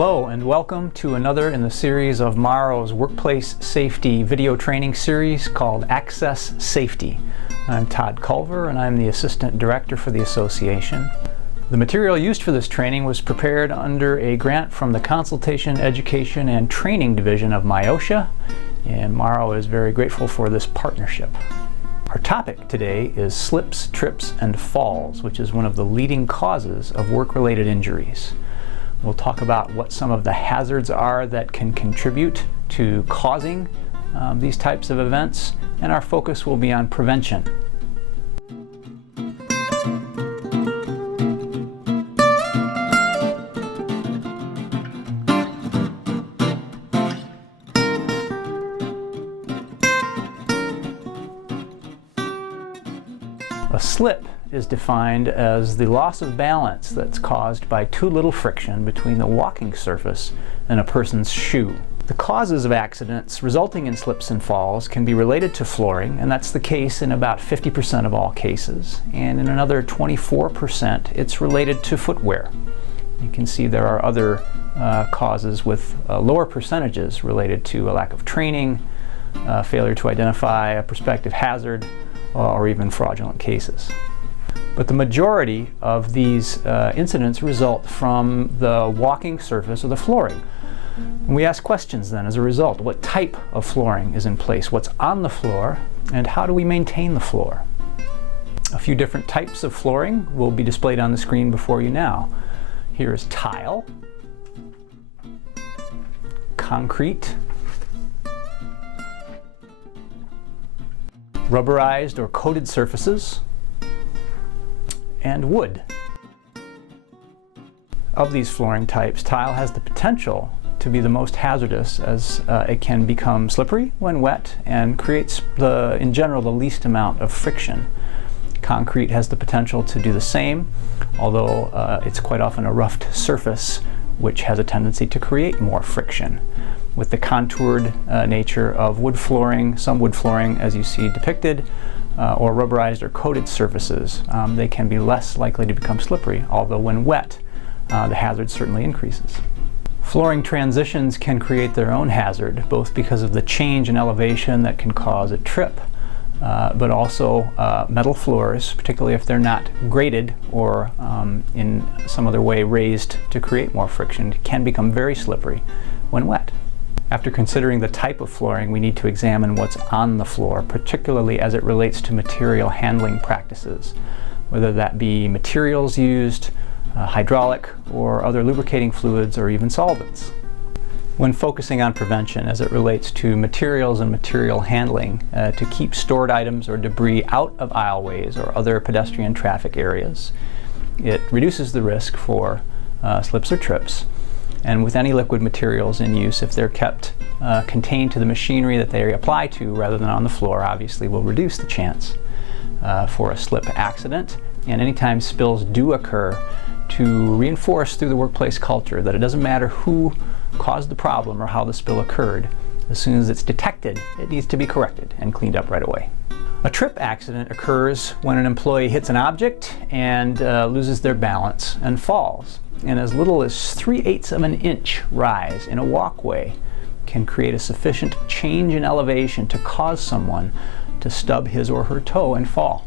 Hello and welcome to another in the series of Morrow's Workplace Safety video training series called Access Safety. I'm Todd Culver and I'm the Assistant Director for the Association. The material used for this training was prepared under a grant from the Consultation Education and Training Division of MIOSHA, and Morrow is very grateful for this partnership. Our topic today is slips, trips, and falls, which is one of the leading causes of work-related injuries. We'll talk about what some of the hazards are that can contribute to causing these types of events, and our focus will be on prevention. A slip is defined as the loss of balance that's caused by too little friction between the walking surface and a person's shoe. The causes of accidents resulting in slips and falls can be related to flooring, and that's the case in about 50% of all cases. And in another 24%, it's related to footwear. You can see there are other causes with lower percentages related to a lack of training, failure to identify a prospective hazard, or even fraudulent cases. But the majority of these incidents result from the walking surface or the flooring. And we ask questions then as a result. What type of flooring is in place? What's on the floor? And how do we maintain the floor? A few different types of flooring will be displayed on the screen before you now. Here is tile, concrete, rubberized or coated surfaces, and wood. Of these flooring types, tile has the potential to be the most hazardous as it can become slippery when wet and creates, in general, the least amount of friction. Concrete has the potential to do the same, although it's quite often a roughed surface which has a tendency to create more friction. With the contoured nature of wood flooring, some wood flooring as you see depicted, or rubberized or coated surfaces, they can be less likely to become slippery, although when wet, the hazard certainly increases. Flooring transitions can create their own hazard, both because of the change in elevation that can cause a trip, but also metal floors, particularly if they're not graded or in some other way raised to create more friction, can become very slippery when wet. After considering the type of flooring, we need to examine what's on the floor, particularly as it relates to material handling practices, whether that be materials used, hydraulic or other lubricating fluids, or even solvents. When focusing on prevention as it relates to materials and material handling, to keep stored items or debris out of aisleways or other pedestrian traffic areas, it reduces the risk for slips or trips. And with any liquid materials in use, if they're kept contained to the machinery that they apply to rather than on the floor, obviously will reduce the chance for a slip accident. And anytime spills do occur, to reinforce through the workplace culture that it doesn't matter who caused the problem or how the spill occurred. As soon as it's detected, it needs to be corrected and cleaned up right away. A trip accident occurs when an employee hits an object and loses their balance and falls. And as little as 3/8 of an inch rise in a walkway can create a sufficient change in elevation to cause someone to stub his or her toe and fall.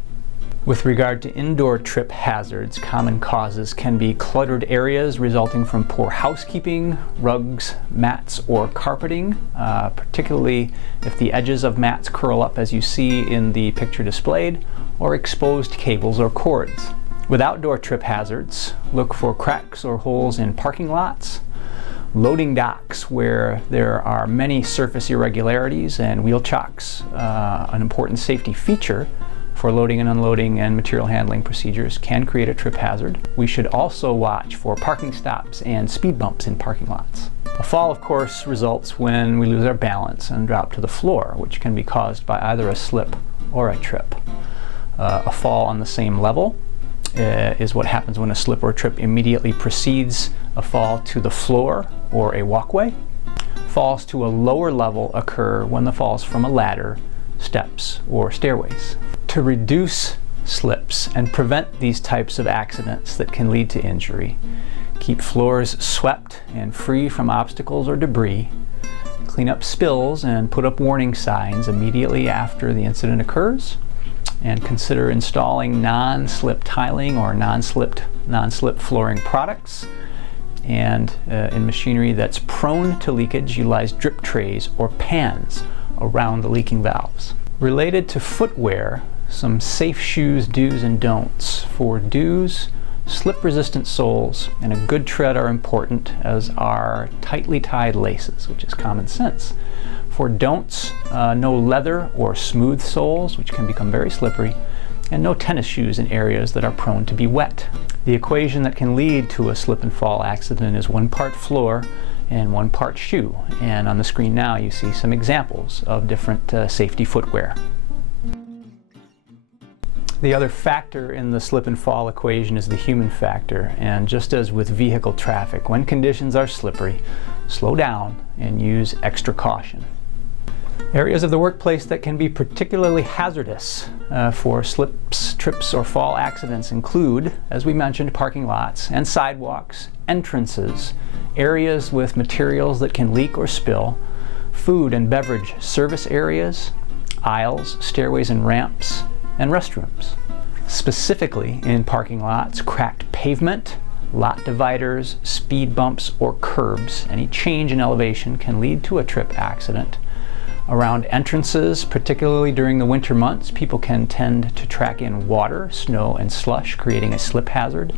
With regard to indoor trip hazards, common causes can be cluttered areas resulting from poor housekeeping, rugs, mats, or carpeting, particularly if the edges of mats curl up as you see in the picture displayed, or exposed cables or cords. With outdoor trip hazards, look for cracks or holes in parking lots, loading docks where there are many surface irregularities and wheel chocks, an important safety feature for loading and unloading and material handling procedures, can create a trip hazard. We should also watch for parking stops and speed bumps in parking lots. A fall, of course, results when we lose our balance and drop to the floor, which can be caused by either a slip or a trip. A fall on the same level is what happens when a slip or trip immediately precedes a fall to the floor or a walkway. Falls to a lower level occur when the falls from a ladder, steps, or stairways. To reduce slips and prevent these types of accidents that can lead to injury, Keep floors swept and free from obstacles or debris. Clean up spills and put up warning signs immediately after the incident occurs. And consider installing non-slip tiling or non-slip flooring products. And in machinery that's prone to leakage, utilize drip trays or pans around the leaking valves. Related to footwear, some safe shoes do's and don'ts. For do's, slip-resistant soles and a good tread are important, as are tightly tied laces, which is common sense. For don'ts, no leather or smooth soles, which can become very slippery, and no tennis shoes in areas that are prone to be wet. The equation that can lead to a slip and fall accident is 1 part floor and 1 part shoe. And on the screen now you see some examples of different safety footwear. The other factor in the slip and fall equation is the human factor, and just as with vehicle traffic, when conditions are slippery, slow down and use extra caution. Areas of the workplace that can be particularly hazardous for slips, trips, or fall accidents include, as we mentioned, parking lots and sidewalks, entrances, areas with materials that can leak or spill, food and beverage service areas, aisles, stairways and ramps, and restrooms. Specifically in parking lots, cracked pavement, lot dividers, speed bumps, or curbs. Any change in elevation can lead to a trip accident. Around entrances, particularly during the winter months, people can tend to track in water, snow, and slush, creating a slip hazard.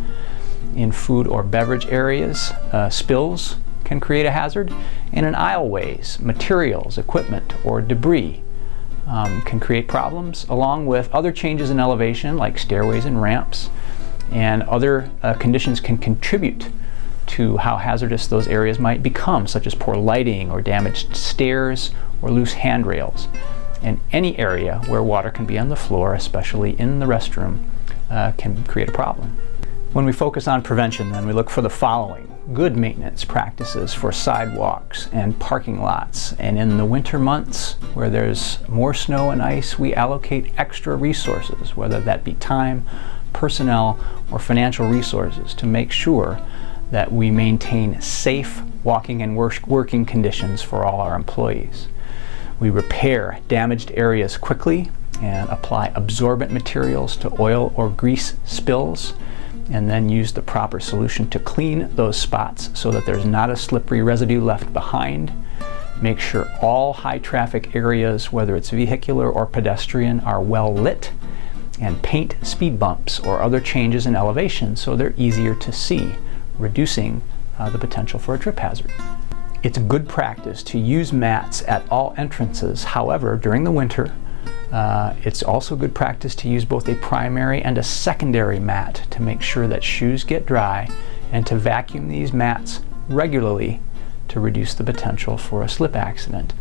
In food or beverage areas, spills can create a hazard. And in aisleways, materials, equipment, or debris can create problems, along with other changes in elevation like stairways and ramps, and other conditions can contribute to how hazardous those areas might become, such as poor lighting or damaged stairs or loose handrails. And any area where water can be on the floor, especially in the restroom, can create a problem. When we focus on prevention, then we look for the following: good maintenance practices for sidewalks and parking lots. And in the winter months, where there's more snow and ice, we allocate extra resources, whether that be time, personnel, or financial resources, to make sure that we maintain safe walking and working conditions for all our employees. We repair damaged areas quickly and apply absorbent materials to oil or grease spills, and then use the proper solution to clean those spots so that there's not a slippery residue left behind. Make sure all high traffic areas, whether it's vehicular or pedestrian, are well lit, and paint speed bumps or other changes in elevation so they're easier to see, reducing the potential for a trip hazard. It's good practice to use mats at all entrances. However, during the winter, it's also good practice to use both a primary and a secondary mat to make sure that shoes get dry, and to vacuum these mats regularly to reduce the potential for a slip accident.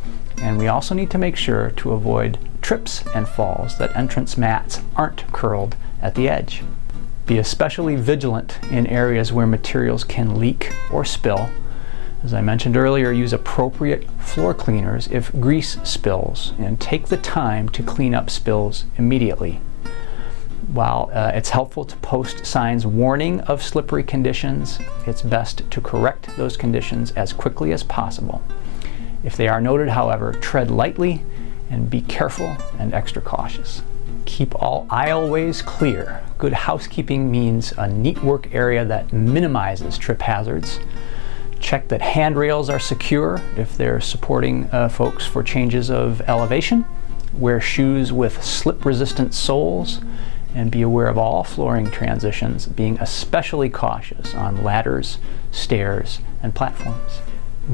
And we also need to make sure to avoid trips and falls that entrance mats aren't curled at the edge. Be especially vigilant in areas where materials can leak or spill. As I mentioned earlier, use appropriate floor cleaners if grease spills, and take the time to clean up spills immediately. While it's helpful to post signs warning of slippery conditions, it's best to correct those conditions as quickly as possible. If they are noted, however, tread lightly and be careful and extra cautious. Keep all aisleways clear. Good housekeeping means a neat work area that minimizes trip hazards. Check that handrails are secure if they're supporting folks for changes of elevation. Wear shoes with slip-resistant soles, and be aware of all flooring transitions, being especially cautious on ladders, stairs, and platforms.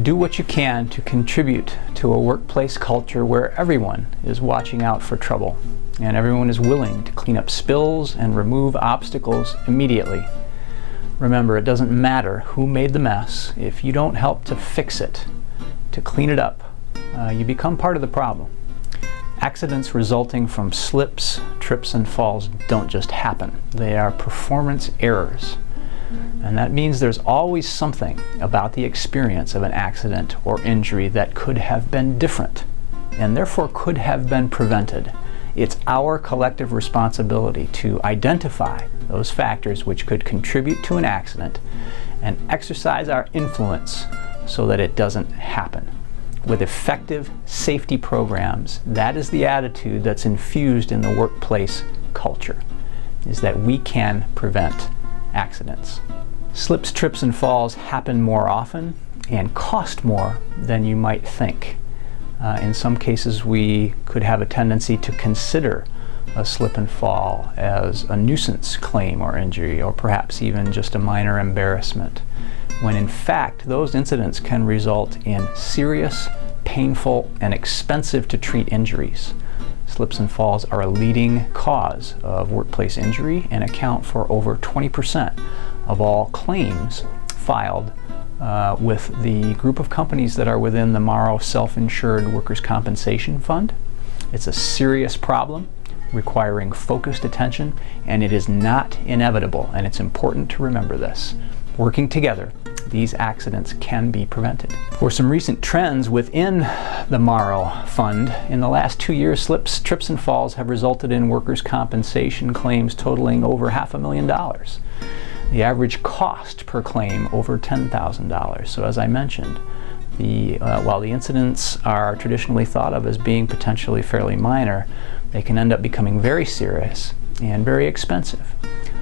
Do what you can to contribute to a workplace culture where everyone is watching out for trouble, and everyone is willing to clean up spills and remove obstacles immediately. Remember, it doesn't matter who made the mess. If you don't help to fix it, to clean it up, you become part of the problem. Accidents resulting from slips, trips, and falls don't just happen. They are performance errors. And that means there's always something about the experience of an accident or injury that could have been different, and therefore could have been prevented. It's our collective responsibility to identify those factors which could contribute to an accident, and exercise our influence so that it doesn't happen. With effective safety programs, that is the attitude that's infused in the workplace culture, is that we can prevent accidents. Slips, trips, and falls happen more often and cost more than you might think. In some cases, we could have a tendency to consider a slip and fall as a nuisance claim or injury, or perhaps even just a minor embarrassment, when in fact those incidents can result in serious, painful, and expensive to treat injuries. Slips and falls are a leading cause of workplace injury and account for over 20% of all claims filed with the group of companies that are within the MARO Self-Insured Workers' Compensation Fund. It's a serious problem requiring focused attention, and it is not inevitable, and it's important to remember this. Working together, these accidents can be prevented. For some recent trends within the MARO Fund, in the last 2 years, slips, trips, and falls have resulted in workers' compensation claims totaling over $500,000. The average cost per claim over $10,000. So as I mentioned, while the incidents are traditionally thought of as being potentially fairly minor, they can end up becoming very serious and very expensive.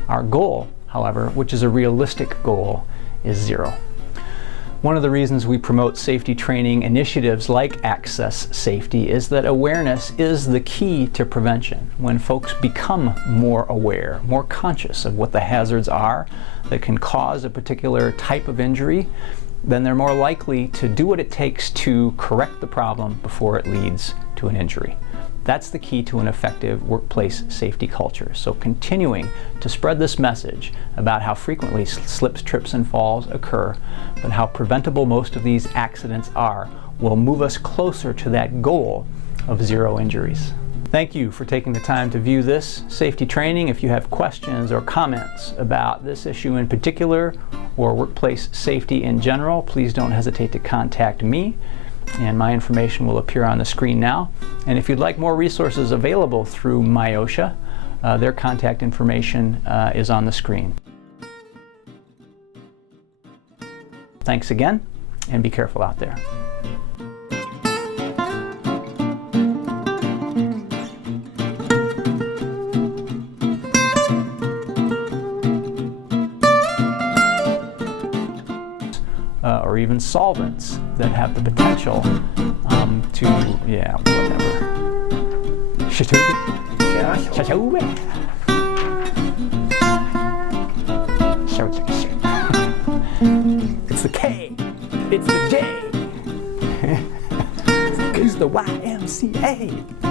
Our goal, however, which is a realistic goal, is zero. One of the reasons we promote safety training initiatives like Access Safety is that awareness is the key to prevention. When folks become more aware, more conscious of what the hazards are that can cause a particular type of injury, then they're more likely to do what it takes to correct the problem before it leads to an injury. That's the key to an effective workplace safety culture. So continuing to spread this message about how frequently slips, trips, and falls occur, but how preventable most of these accidents are, will move us closer to that goal of zero injuries. Thank you for taking the time to view this safety training. If you have questions or comments about this issue in particular, or workplace safety in general, please don't hesitate to contact me, and my information will appear on the screen now. And if you'd like more resources available through MIOSHA, their contact information is on the screen. Thanks again, and be careful out there. Or even solvents that have the potential to, yeah, whatever. It's the K, it's the J, it's the YMCA.